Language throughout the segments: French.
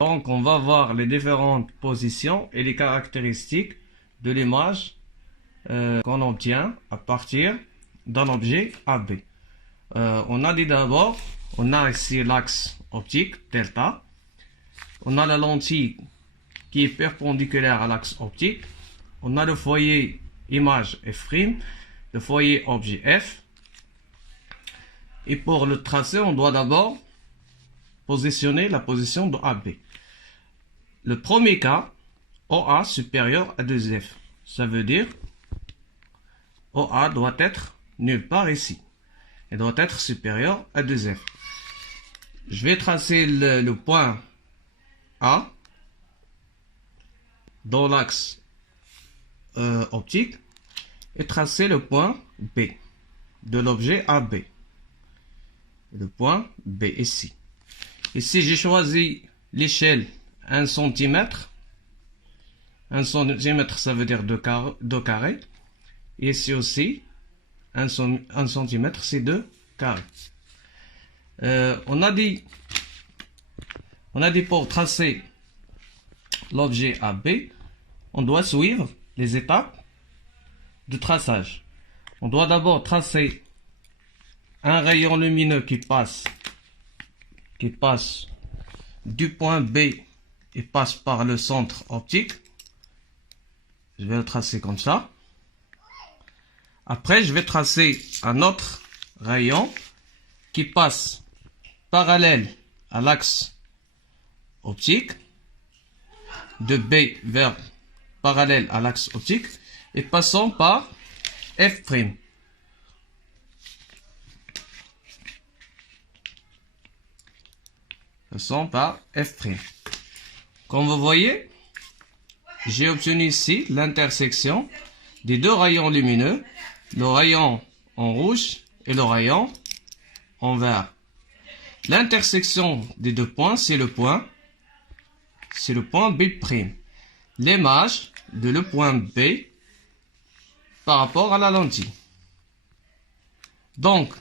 Donc, on va voir les différentes positions et les caractéristiques de l'image qu'on obtient à partir d'un objet AB. On a dit d'abord, on a ici l'axe optique, delta. On a la lentille qui est perpendiculaire à l'axe optique. On a le foyer image F', le foyer objet F. Et pour le tracé, on doit d'abord positionner la position de AB. Le premier cas, OA supérieur à 2F. Ça veut dire OA doit être nulle part ici. Il doit être supérieur à 2F. Je vais tracer le point A dans l'axe optique et tracer le point B de l'objet AB. Le point B ici. Ici, j'ai choisi l'échelle 1 cm. 1 cm, ça veut dire 2 carrés. Et ici aussi, 1 cm, c'est 2 carrés. On a dit pour tracer l'objet AB, on doit suivre les étapes de traçage. On doit d'abord tracer un rayon lumineux qui passe du point B et passe par le centre optique. Je vais le tracer comme ça. Après, je vais tracer un autre rayon qui passe parallèle à l'axe optique, de B vers parallèle à l'axe optique, et passant par F'. Passant par F'. Comme vous voyez, j'ai obtenu ici l'intersection des deux rayons lumineux, le rayon en rouge et le rayon en vert. L'intersection des deux points, c'est le point B'. L'image de le point B par rapport à la lentille. Donc,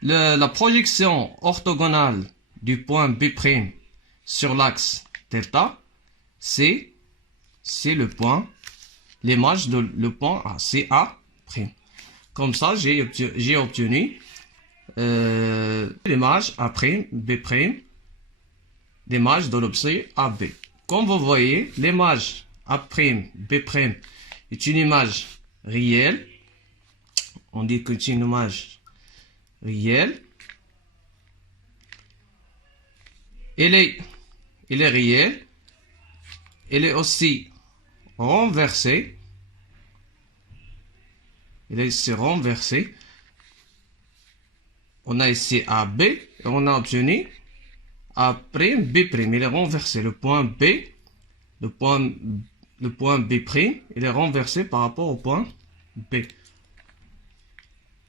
la projection orthogonale du point B' sur l'axe delta, c'est le point, l'image de le point A, c'est A'. Comme ça, j'ai obtenu l'image A', B', l'image de l'objet AB. Comme vous voyez, l'image A', B' est une image réelle. On dit que c'est une image réelle. Elle est réelle. Elle est aussi renversée. Elle est ici renversée. On a ici AB et on a obtenu A', B'. Il est renversé. Le point B, le point B', il est renversé par rapport au point B.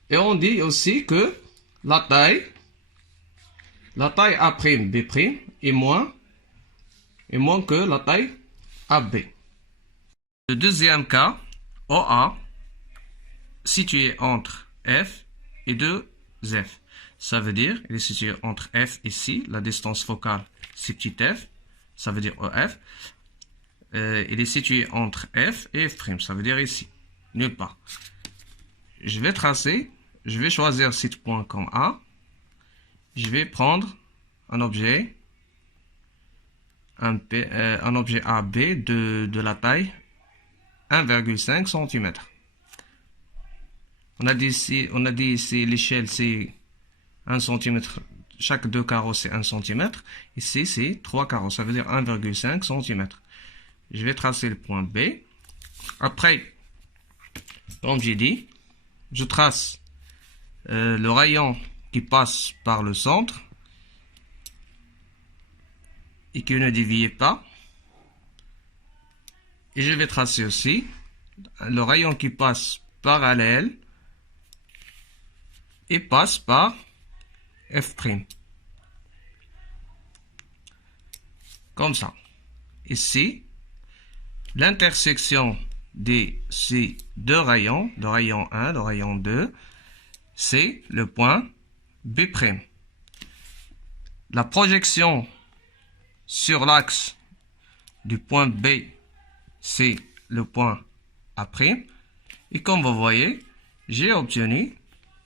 Et on dit aussi que la taille A', B' est moins que la taille AB. Le deuxième cas, OA, situé entre F et 2F. Ça veut dire, il est situé entre F ici, la distance focale, c'est petit f, ça veut dire EF. Il est situé entre F et F', ça veut dire ici, nulle part. Je vais choisir ce point comme A. Je vais prendre un objet AB de la taille 1,5 cm. On a dit ici l'échelle c'est 1 cm, chaque 2 carreaux c'est 1 cm. Ici c'est 3 carreaux, ça veut dire 1,5 cm. Je vais tracer le point B. Après, comme j'ai dit, je trace le rayon qui passe par le centre et qui ne dévie pas. Et je vais tracer aussi le rayon qui passe parallèle et passe par F'. Comme ça. Ici, l'intersection de ces deux rayons, le rayon 1, le rayon 2, c'est le point B'. La projection sur l'axe du point B, c'est le point A'. Et comme vous voyez, j'ai obtenu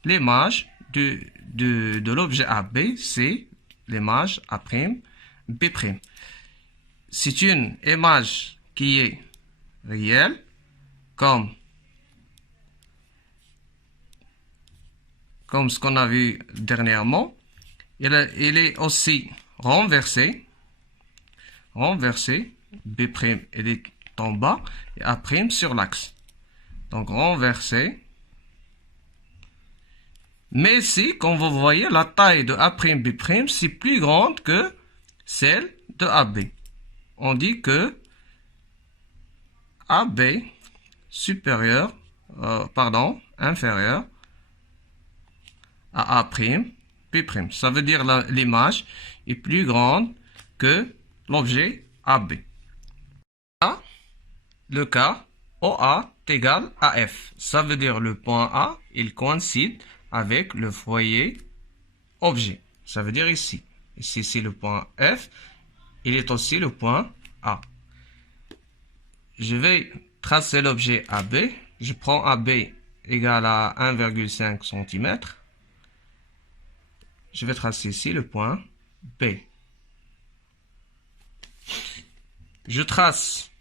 l'image de l'objet AB, c'est l'image A', B'. C'est une image qui est réelle, comme ce qu'on a vu dernièrement. Il est aussi renversé. B', elle est en bas et A' sur l'axe. Donc renversé. Mais ici, comme vous voyez, la taille de A', B', c'est plus grande que celle de AB. On dit que AB inférieur à A', B'. Ça veut dire l'image est plus grande que l'objet AB. Le cas OA est égal à F. Ça veut dire le point A, il coïncide avec le foyer objet. Ça veut dire ici. Ici, c'est le point F. Il est aussi le point A. Je vais tracer l'objet AB. Je prends AB égal à 1,5 cm. Je vais tracer ici le point B. Je trace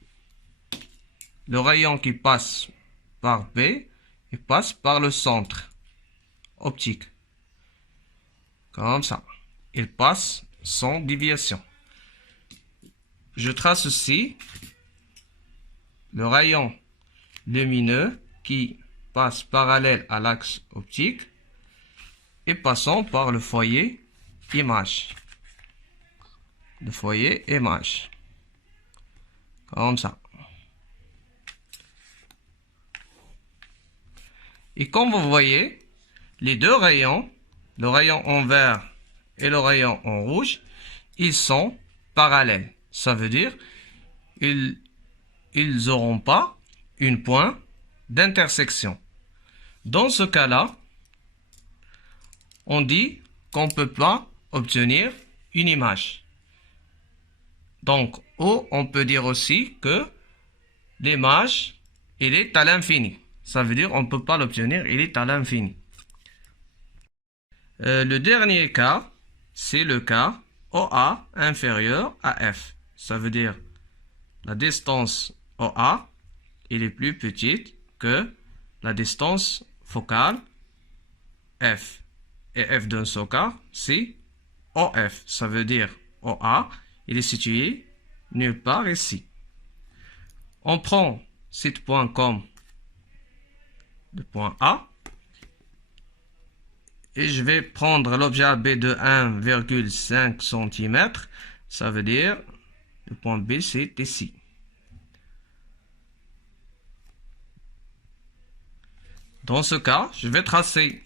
le rayon qui passe par B et passe par le centre optique. Comme ça. Il passe sans déviation. Je trace aussi le rayon lumineux qui passe parallèle à l'axe optique et passant par le foyer image. Le foyer image. Comme ça. Et comme vous voyez, les deux rayons, le rayon en vert et le rayon en rouge, ils sont parallèles. Ça veut dire ils n'auront pas une point d'intersection. Dans ce cas-là, on dit qu'on ne peut pas obtenir une image. Donc, on peut dire aussi que l'image, elle est à l'infini. Ça veut dire qu'on ne peut pas l'obtenir, il est à l'infini. Le dernier cas, c'est le cas OA inférieur à F. Ça veut dire la distance OA, elle est plus petite que la distance focale F. Et F d'un seul cas, c'est OF. Ça veut dire OA, il est situé nulle part ici. On prend ce point comme le point A. Et je vais prendre l'objet AB de 1,5 cm. Ça veut dire le point B, c'est ici. Dans ce cas, je vais tracer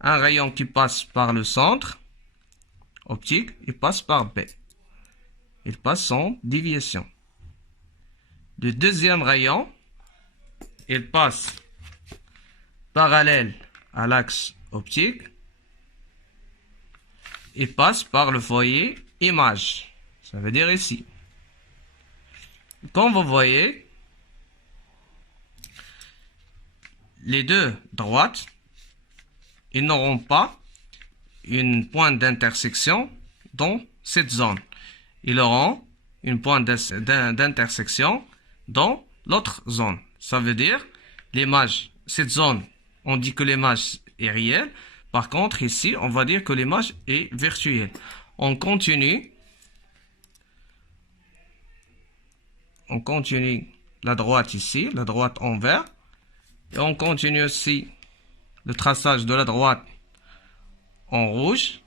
un rayon qui passe par le centre optique et passe par B. Il passe sans déviation. Le deuxième rayon, il passe parallèle à l'axe optique et passe par le foyer image. Ça veut dire ici. Comme vous voyez, les deux droites, ils n'auront pas une pointe d'intersection dans cette zone. Ils auront une pointe d'intersection dans l'autre zone. Ça veut dire l'image, cette zone, on dit que l'image est réelle. Par contre, ici, on va dire que l'image est virtuelle. On continue la droite ici, la droite en vert. Et on continue aussi le traçage de la droite en rouge.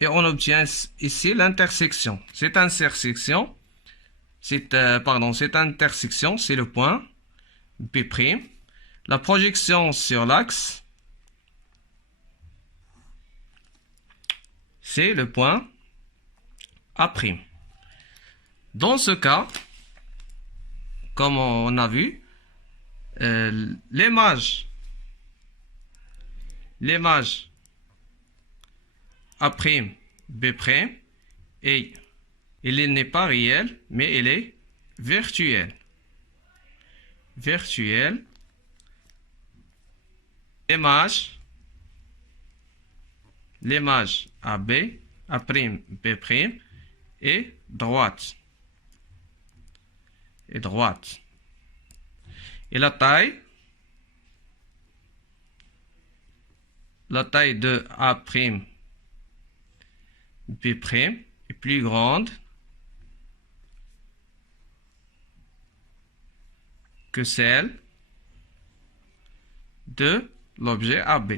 Et on obtient ici l'intersection. Cette intersection, c'est le point B'. La projection sur l'axe, c'est le point A'. Dans ce cas, comme on a vu, l'image L'image A', B', et il n'est pas réel, mais il est virtuel. Virtuel. L'image AB, A', B', est droite. Et droite. Et la taille de A', B' est plus grande que celle de l'objet AB.